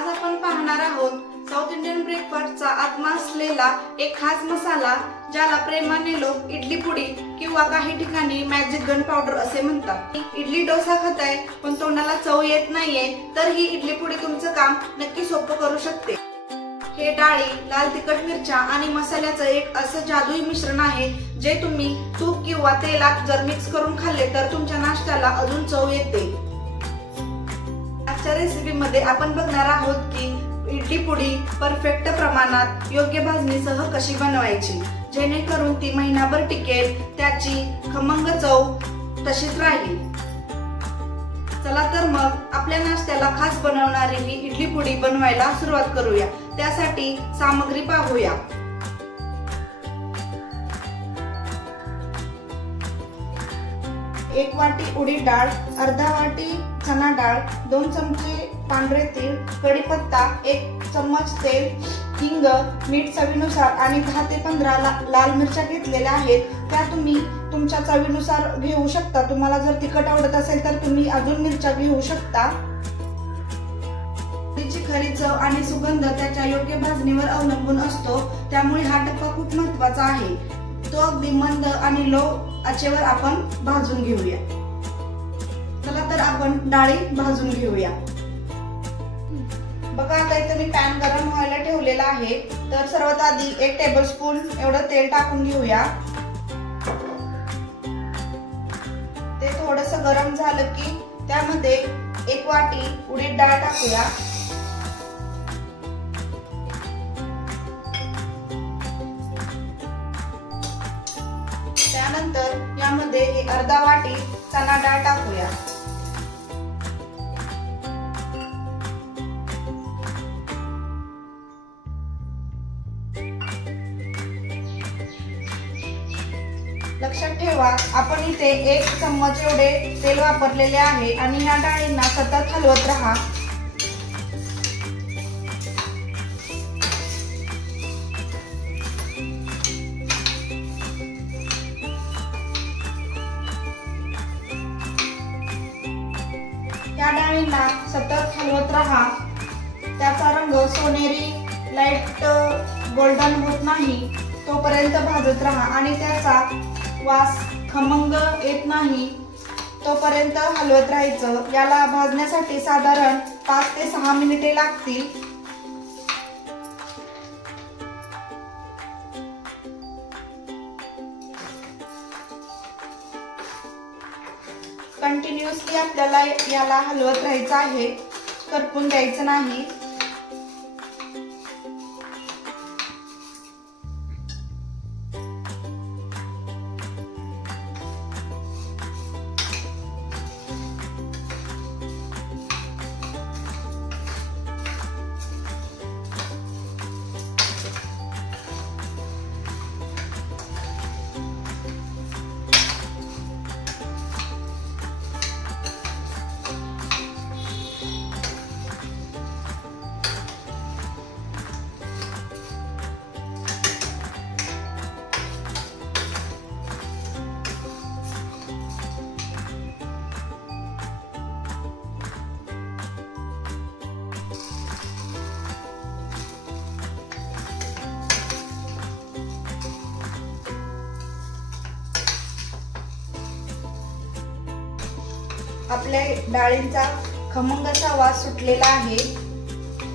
आज आपण पाहणार आहोत साऊथ इंडियन ब्रेकफास्टचा आत्मा असलेला एक खास मसाला, ज्याला प्रेमाने लोक इडली पुडी किंवा काही ठिकाणी मॅजिक गन पावडर असे म्हणतात। इडली डोसा खाताय पण तोंडाला चव येत नाहीये, तर ही इडली पुडी तुमचं काम नक्की सोपं करू शकते। हे डाळी, लाल तिखट मिरच्या आणि मसाल्याचं एक असं जादुई मिश्रण आहे, जे तुम्ही तूप किंवा तेलात जर मिक्स करून खाल्ले तर तुमच्या नाश्त्याला अजून चव येते। आजच्या रेसिपीमध्ये आपण बघणार आहोत की इडली पुडी परफेक्ट प्रमाणात योग्य भाजणीसह कशी बनवायची, जेणेकरून ती महिनाभर टिकेल, त्याची खमंग चव तशीच राहील। चला तर मग आपल्या नाश्त्याला खास बनवणारी ही इडली पुडी बनवायला सुरुवात करूया। त्यासाठी सामग्री पाहूया। 1 वाटी उडीद डाळ, अर्धा वाटी चना डाळ, 2 चमचे पांढरे तीळ, कढीपत्ता, 1 चम्मच तेल, हिंग, मीठ चवीनुसार आणि 10 ते 15 लाल मिरच्या घेतलेल्या आहेत। त्या तुम्ही तुमच्या चवीनुसार घेऊ शकता। तुम्हाला जर तिखट आवडत असेल तर तुम्ही अजून मिरच्या घेऊ शकता। तिची खरी चव आणि सुगंध त्याच्या योग्य भाजणीवर अवलंबून असतो, त्यामुळे हा टप्पा खूप महत्त्वाचा आहे। तो अगदी मंद आणि लो आचेवर आपण भाजून घेऊया। चला तर आपण डाळी भाजून घेऊया। बघा, आता इथे मी पॅन गरम व्हायला ठेवलेला आहे। तर सर्वात आधी 1 टेबलस्पून एवढं तेल टाकून घेऊया। ते थोडंसं गरम झालं की त्यामध्ये 1 वाटी उडीद डाळ टाकूया। त्यानंतर यामध्ये अर्धा वाटी चना डाळ टाकूया। लक्षात ठेवा, आपण इथे 1 चम्मच एवढे तेल वापरलेले आहे आणि या डाळींना सतत हलवत राहा। या डाळींना सतत हलवत राहा। त्याचा रंग सोनेरी लाईट गोल्डन होत नाही तोपर्यंत भाजत राहा आणि त्याचा वास खमंग येत नाही तोपर्यंत हलवत राहायचं। याला भाजण्यासाठी साधारण 5 ते 6 मिनिटे लागतील। कंटिन्युअसली आपल्याला याला हलवत राहायचं आहे, करपून द्यायचं नाही। आपल्या डाळींचा खमंग असा वास सुटलेला आहे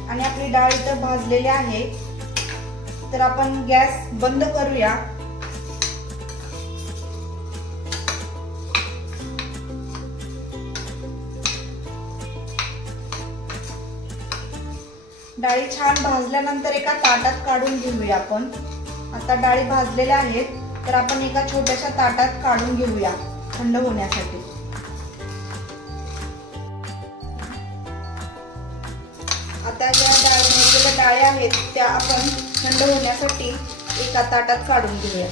आणि आपली डाळ इथं भाजलेली आहे। तर आपण गॅस बंद करूया। डाळी छान भाजल्यानंतर एका ताटात काढून घेऊया आपण। आता डाळी भाजलेल्या आहेत, तर आपण एका छोट्याशा ताटात काढून घेऊया थंड होण्यासाठी। आता ज्या भाजलेल्या डाळी आहेत त्या आपण थंड होण्यासाठी एका ताटात काढून घेऊया।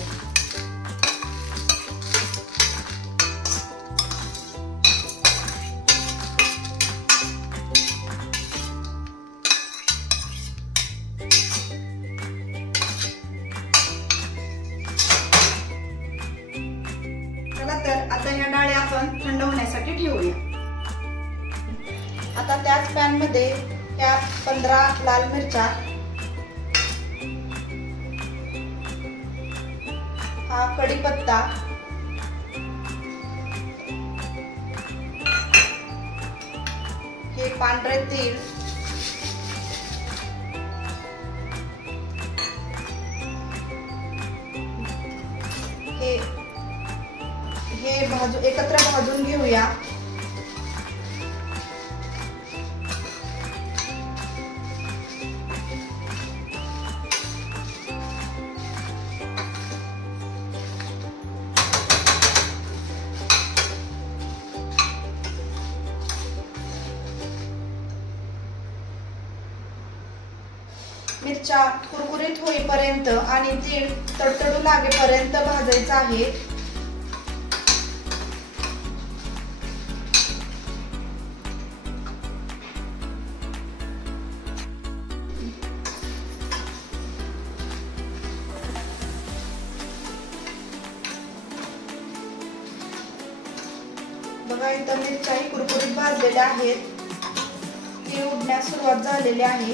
चला तर आता या डाळी आपण थंड होण्यासाठी ठेवूया। आता त्याच पॅन मध्ये ह्या 15 लाल मिरच्या, हा कढीपत्ता, हे पांढरे तीळ, हे एकत्र भाजून घेऊया। मिरच्या कुरकुरीत होईपर्यंत आणि तीळ तडतडू लागेपर्यंत भाजायचं आहे। बघा इथं मिरच्याही कुरकुरीत भाजलेल्या आहेत, तीळ उडण्यास सुरुवात झालेली आहे।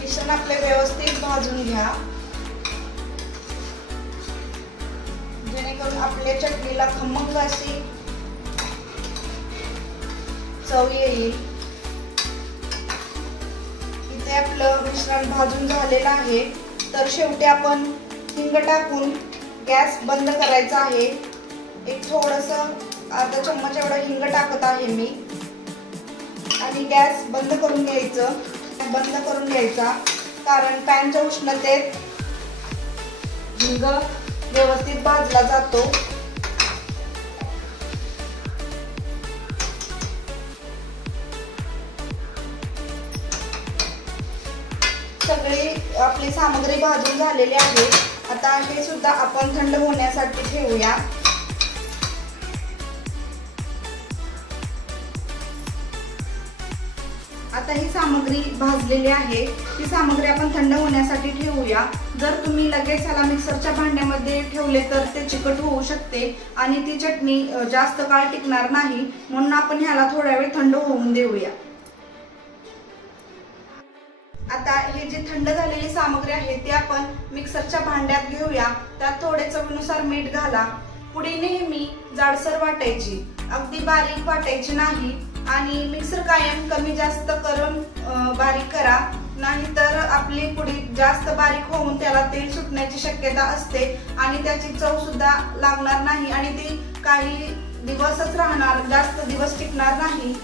मिश्रण आपले व्यवस्थित भाजून घ्या, जेणेकरून आपल्या चटणीला खमंग अशी चव येईल। इथे आपलं मिश्रण भाजून झालेलं आहे, तर शेवटी आपण हिंग टाकून गॅस बंद करायचा आहे। एक थोडंसं अर्धा चम्मच एवढं हिंग टाकत आहे मी, आणि गॅस बंद करून घ्यायचा, कारण पॅनच्या उष्णतेत हिंग व्यवस्थित भाजला जातो। सगळी आपली सामग्री भाजून झालेली आहे। आता हे सुद्धा आपण थंड होण्यासाठी ठेवूया। आता ही सामग्री भाजलेली आहे, ती सामग्री आपण थंड होण्यासाठी ठेवूया। जर तुम्ही लगेच ह्याला मिक्सरच्या भांड्यामध्ये ठेवले तर ते चिकट होऊ शकते आणि ती चटणी जास्त काळ टिकणार नाही, म्हणून आपण ह्याला थोडा वेळ थंड होऊन देऊया। आता हे जे थंड झालेली सामग्री आहे ती आपण मिक्सरच्या भांड्यात घेऊया। त्यात थोडे चवीनुसार मीठ घाला। पुडी नेहमी जाडसर वाटायची, अगदी बारीक वाटायची नाही, आणि मिक्सर कायम कमी जास्त करून बारीक करा, नाहीतर आपली पुडी जास्त बारीक होऊन त्याला तेल सुटण्याची शक्यता असते आणि त्याची चव सुद्धा लागणार नाही आणि ती काही दिवसच राहणार, जास्त दिवस टिकणार नाही।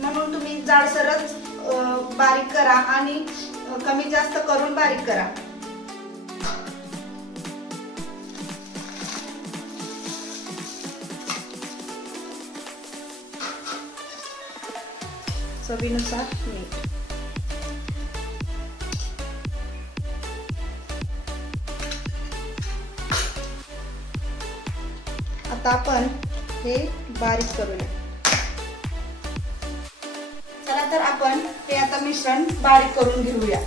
म्हणून तुम्ही जाडसरच बारीक करा आणि कमी जास्त करून बारीक करा। चवीनुसार मीठ। आता आपण हे बारीक करूया। चला तर आपण हे आता मिश्रण बारीक करून घेऊया।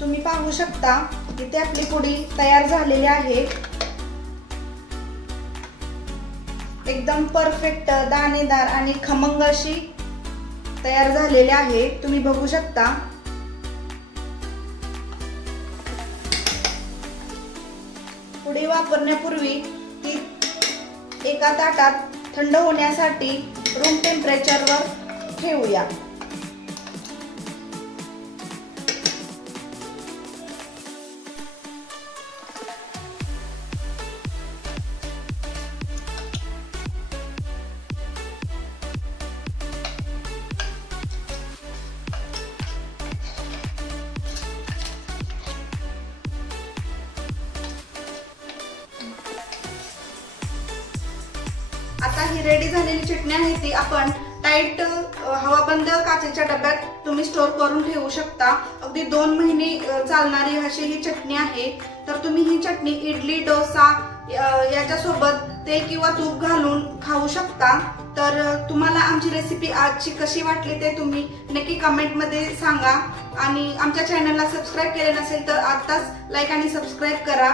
तुम्ही पाहू शकता इथे आपली पुडी तयार झालेली आहे, एकदम परफेक्ट दाणेदार आणि खमंग अशी तयार झालेली आहे, तुम्ही बघू शकता। पुडी वापरण्यापूर्वी ती एका ताटात थंड होण्यासाठी रूम टेम्परेचरवर ठेवूया। रेडी झालेली चटणी आहे ती आपण टाईट हवाबंद काचेच्या डब्यात तुम्ही स्टोर करून ठेवू शकता। अगदी 2 महिने चालणारी अशी ही चटणी आहे। तर तुम्ही ही चटणी इडली, डोसा याच्यासोबत तेल किंवा तूप घालून खाऊ शकता। तर तुम्हाला आमची रेसिपी आजची कशी वाटली ते तुम्ही नक्की कमेंट मध्ये सांगा आणि आमच्या चॅनलला सबस्क्राइब केले नसेल तर आताच लाईक आणि सबस्क्राइब करा।